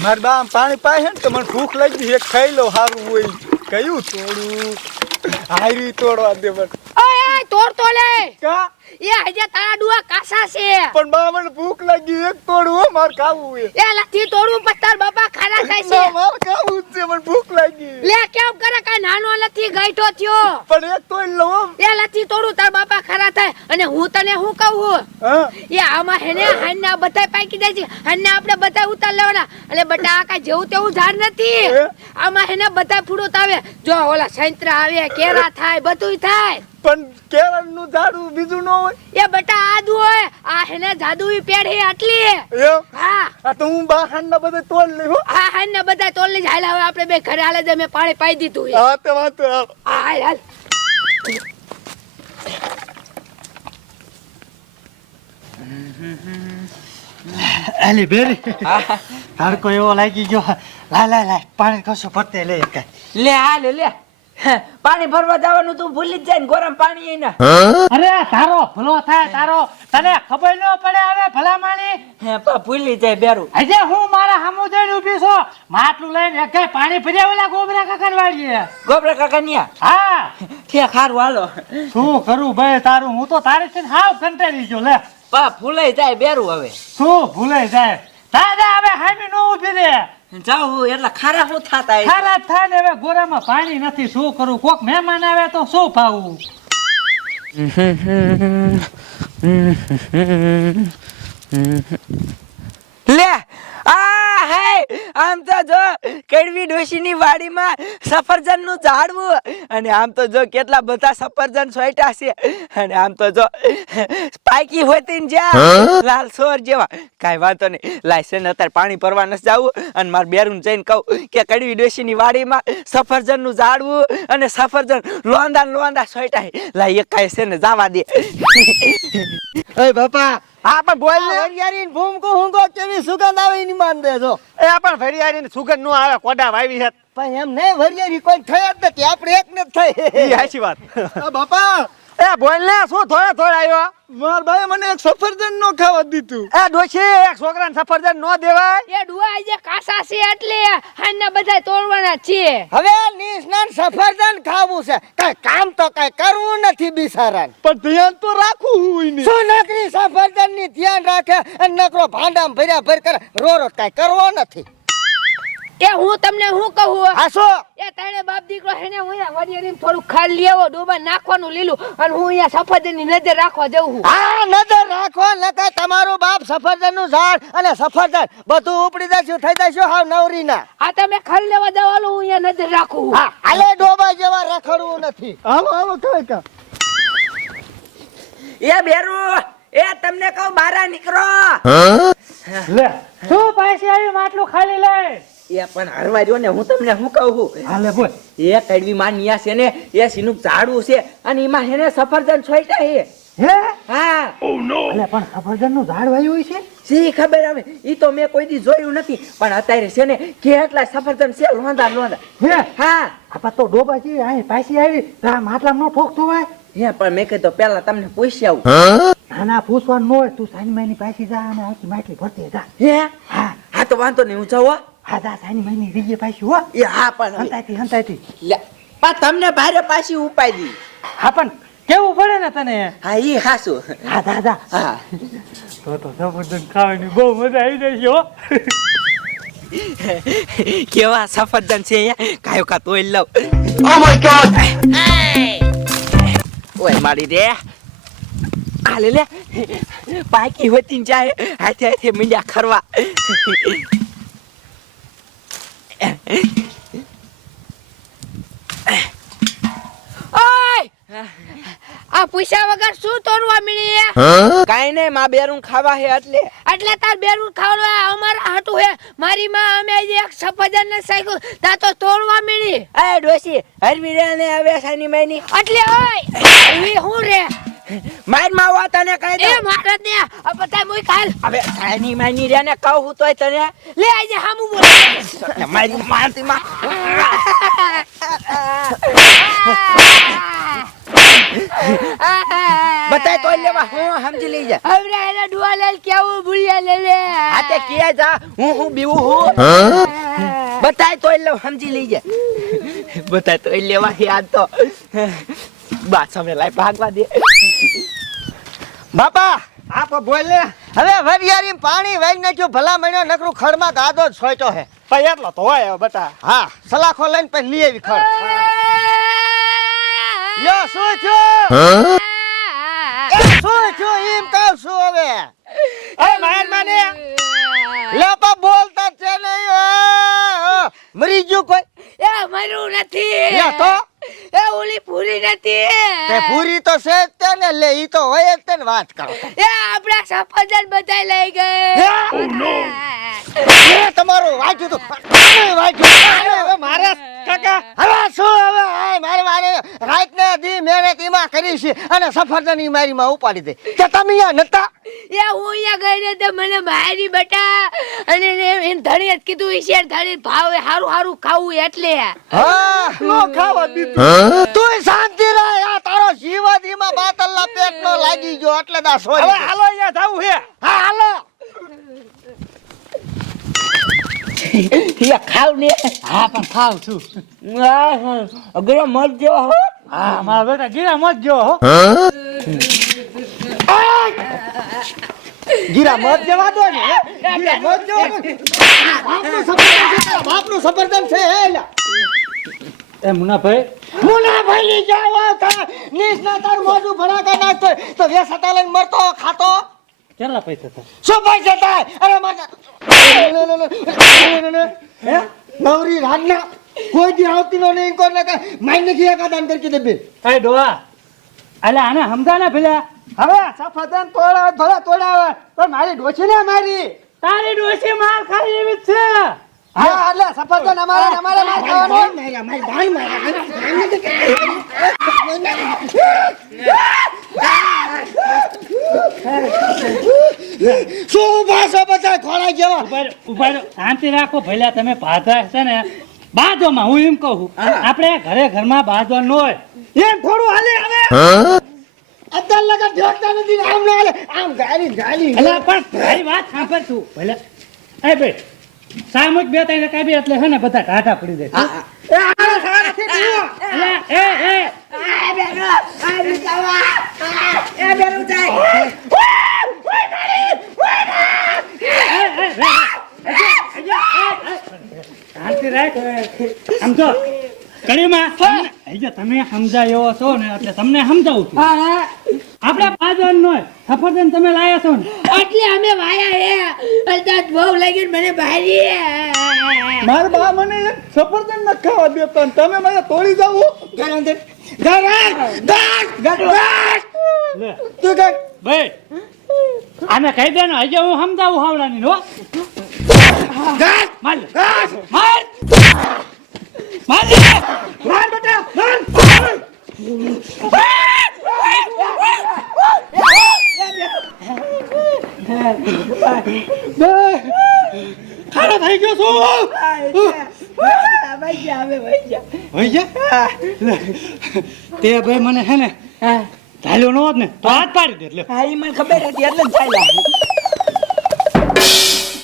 મારી બા પાણી પાય ને તો મને ભૂખ લાગી એક ખાઈ લો સારું હોય. કયું તોડું? હારી તોડવા દે મને. ઓય તોડ તો લે. કા? એ હજે તારા ડુઆ કાસા છે. પણ બા મને ભૂખ લાગી એક તોડું મારે ખાવું એ લથી પછી તાર બાપા ખારા ના છે. મારે ખાવું છે મને ભૂખ લાગી. લે કેમ કરે? કાઈ નાનો લથી ગઈઠો થયો. પણ એક તોડ લઉં. એ લથી તોડું તાર બાપા ખરા થાય. અને હું તને શું કહું હું? એ આમાં હેને હાનના બધા પાકી જાય છે. હાને આપણે બધા ઉતાર લેવાના. એટલે બટા આ કાઈ જેવું તેવું ઝાડ નથી? આમાં હેને બધા ફૂડો આવે જો ઓલા સંતરા આવે કેરા થાય બધુંય થાય. પણ કેરળનું ઝાડુ બીજું ન હોય. એ બટા આદુ હોય. આ હેને જાદુ ઈ પેઢી આટલી હા. આ તો હું બાહન ને બધા તોલ લઈ હા. હા ને બધા તોલ જ હાલ હવે આપણે બે ઘરે હાલે જ મેં પાણી પાઈ દીધું. હા તો વાંધો હાલ. હાલ હાલ. અલી બેરી તારકો એવો લાગી ગયો. લાય લાય લાય. પાણી કશું પડતે લે એક લે આ લે લે. પાણી ભરવા જવાનું તું ભૂલી જ જાય ને ગરમ પાણી એને. અરે તારો ભલો થાય તારો. તને ખબર ન પડે હવે ભલામાણી? હે ભૂલી જાય બેરું. આજે હું મારા સામુ જઈને ઊભી છું માટલું લઈને એક પાણી ભર્યા ઓલા ગોબરા કાકા વાળીએ. ગોબરા કાકા ન્યા? હા. ઠે ખારું હાલો. શું કરું ભાઈ તારું? હું તો તારી છે હાવ કંટાળી ગયો લે. પા ભૂલાઈ જાય બેરું હવે. શું ભૂલાઈ જાય? તારે હવે હામી નો ઊભી રે. જાઉં એટલે ખારા શું થાતા ખારા થાય ને હવે ગોરામાં પાણી નથી શું કરું કોક મહેમાન આવે તો શું આ હે આમ તો જો કડવી ડોશીની વાડીમાં સફરજનનું ઝાડવું. અને આમ તો જો કેટલા બધા સફરજન સોયટા છે. અને આમ તો જો પાકી હોતી ને જ્યાં લાલ સોર જેવા. કાંઈ વાંધો નહીં. લાયસન અત્યારે પાણી ભરવા નથી જવું. અને મારે બેરું જઈને કહું કે કડવી ડોશીની વાડીમાં સફરજનનું ઝાડવું અને સફરજન લોંદા લોંદા સોયટા. લાય એક કાંઈ છે ને જવા દે. એ બાપા હા પણ બોલ ને. વરિયાળી ભૂમકો હુંગો કેવી સુગંધ આવે એની માન દેજો. એ પણ ફરિયાની સુગંધ નો આવે કોડા વાવી છે. પણ એમ નહીં વરિયારી કોઈ થયા જ નથી આપણે એક ને જ થઈ. સાચી વાત. બાપા એ બોલ ને શું થોડા થોડે આવ્યો માર ભાઈ મને એક સફરજન નો ખાવા દીધું. એ ડોશી એક છોકરાને સફરજન નો દેવાય? એ ડુઆ આજે કાસા છે એટલે હાને બધા તોડવાના છે. હવે નિષ્ણાન સફરજન ખાવું છે. કઈ કામ તો કઈ કરવું નથી બિચારાને પણ ધ્યાન તો રાખવું હોય ને. શું નકરી સફરજનની ધ્યાન રાખે? અને નકરો ભાંડામાં ભર્યા ભર કરે. રો રો કઈ કરવો નથી. એ હું તમને શું કહું આસો એ તાણે બાપ દીકરો હેને હું અહીંયા વરિયાળીમાં થોડું ખાલ લેવો ડોબા નાખવાનું લીલું અને હું અહીંયા સફરજનની નજર રાખવા જઉં છું. હા નજર રાખો નકર તમારું બાપ સફરજનનું ઝાડ અને સફરજન બધું ઉપડી જશું થઈ જશું હાવ નવરીના. આ તમે ખાલ લેવા જવાનું હું અહીંયા નજર રાખું હા આલે ડોબા જેવા રખડવું નથી. હાલો હાલો કઈ કા એ બેરુ એ તમને કહું બારા નીકળો. લે શું પૈસા આવી માટલું ખાલી લે એ પણ હરવા જો ને હું તમને શું કહું છું? હાલે બોલ. એ કડવી માં નિયા છે ને એ સીનું ઝાડવું છે અને એમાં છે ને સફરજન છોઈટા છે હે? હા. અલે પણ સફરજનનું ઝાડ વાયું હોય છે? સી ખબર આવે ઈ તો મેં કોઈ દી જોયું નથી પણ અત્યારે છે ને કેટલા સફરજન છે લોંદા લોંદા હે? હા. આપા તો ડોબા છે અહીં પાછી આવી આ નો ઠોકતો હોય? હે પણ મેં કીધું પેલા તમને પૂછી આવું. ના ના પૂછવાનું ન હોય તું સાની માની પાછી જા અને આખી માટલી ભરતી જા. હે? હા. હા તો વાંધો નહીં હું જાઉં હો. હા પણ હંતાતી લે પણ તમને ભારે પાછી ઉપાય દી હા પણ કેવું પડે ને તને હા ઈ હાસુ હા જા હા તો કેવા સફરજન છે કાયો કા તોય લઉં મારી રે આ લે લે પાકી હોતી જાય હાથે હાથે મીંડ્યા ખરવા આ પૈસા વગર શું તોડવા મળી કાઈ નહીં માં બેરું ખાવા હે એટલે. એટલે તાર બેરું ખાવડવા અમારા હાટું હે. મારી માં અમે એક સફરજન ને સાયકલ તા તો તોડવા મળી એ ડોસી હરવી રે ને હવે સાની માની. એટલે ઓય એવી હું રે? મારમાં વા તને કહી દે બધા કાલ? હવે સાની માની રે ને કહું હું તોય તને. લે આજે હામું બોલ. મારી મારતી માં બતાય તો લેવા હું સમજી લઈ જા. હમણાં એને ડુઆ લેલ કેવું ભૂલ્યા લે લે. આ તે કે જા હું હું બીવું હું. બતાય તો લેવા સમજી લઈ જા. બતાય તો લેવા યાદ તો. બા સામે લાઈ ભાગવા દે. બાપા! આ પણ બોલ ને હવે વરિયારી પાણી વાઈ નાખ્યું ભલા મણ્યો નકરું ખડમાં ગાદો જ છોટો હે. ભાઈ એટલો તો હોય બટા. હા સલાખો લઈને પછી લઈ આવી ખડ. લ્યો શું થયું? શું થયું? એમ કહું છું હવે? એ માર માને. લેપા બોલતા છે નહીં મરી ગયું કોઈ? એ મરું નથી. લે તો? ઓલી પૂરી નથી તે પૂરી તો છે જ તે ને લે ઈ તો હોય જ તે ને વાત કરો. એ આપણા સફરજન બધા લઈ ગયે. એ તમારું વાંચ્યું તો વાગ્યું. હવે મારે કાકા હવે શું હવે? હાય મારે મારે રાત ને દી મહેનત એમાં કરી છે અને સફરજન ઈ મારી માં ઉપાડી દે. કે તમે અહીંયા નતા? એ હું અહીંયા ગઈ ને તો મને મારી બટા અને એને- ધણીએ કીધું ઈ શેર ધણી ભાવે હારું હારું ખાવું એટલે. હા નો ખાવા દીધું. તું શાંતિ રહે આ તારો જીવ ધીમા બાતલના પેટ નો લાગી ગયો. એટલે દા સોરી હવે હાલો અહીંયા થાવું હે. હા હાલો. યા ખાવ ને. હા પણ ખાવ છું. અગર મત જેવો હો. હા મારા બેટા ગીરા મત જો હો? ગીરા મત જવા દો ને? ગીરા મત જવા દો બાપનું સફરજન છે બાપનું સફરજન છે હે લા. એ મુનાભાઈ. મુનાભાઈ ની જાવા તા નીસ ના તાર મોઢું ભરાકા નાખતો તો વેસાતા લઈને મરતો ખાતો કેટલા પૈસા થાય? શું પૈસા થાય? અરે મારે હે? નવરી રાજના. કોઈ દી આવતી નો નહીં કોઈ ના માઈ નથી એકાદાન કરી દે બે. એ ડોહા અલે આને સમજા ને પેલા હવે સફરજન તોડા થોડા તોડાવે પણ મારી ડોશી ને મારી. તારી ડોશી માર ખાઈ એવી જ છે. હા એટલે સફરજન અમારે અમારે માર ખાવાનો. નહીં મારી ભાઈ માર્યા શું ભાષો બધા ખોળા જેવા ઊભા ઊભા શાંતિ રાખો ભઈલા તમે ભાધા છે ને. બાજોમાં હું એમ કહું આપણે ઘરે ઘરમાં બાજવાનું હોય. એમ થોડું હાલે હવે. અત્યાર લગન જોતા નથી આમ ના હાલે. આમ ગાલી ગાલી. એટલે પણ તારી વાત સાંભળ તું. ભલે. એ ભાઈ સામુક બે ત્રણ કાંઈ બી એટલે છે ને બધા ટાટા પડી જાય. એ આ સારા છે એ એ શાંતિ રાખ આમ તો તમે સમજાયો છો ને એટલે તમને સમજાવું છું. આપણે બાજવાનું નો સફરજન તમે લાયા છો ને? એટલે અમે વાયા હે. અલતાજ બહુ લાગી મને ભારી મારા બા મને સફરજન ન ખાવા દેતા તમે મને તોડી જાવ લે. તું કર ભાઈ આને કહી દે ને હજી હું સમજાવું હાવડાની હો. માર લે. માર માર લે. માર બેટા માર ખાડો થઈ ગયો છું. તે ભાઈ મને હે ને ઢાલ્યો નો હોત ને, તો હાથ પાડી દે એટલે હા, ઈ મને ખબર હતી, એટલે જ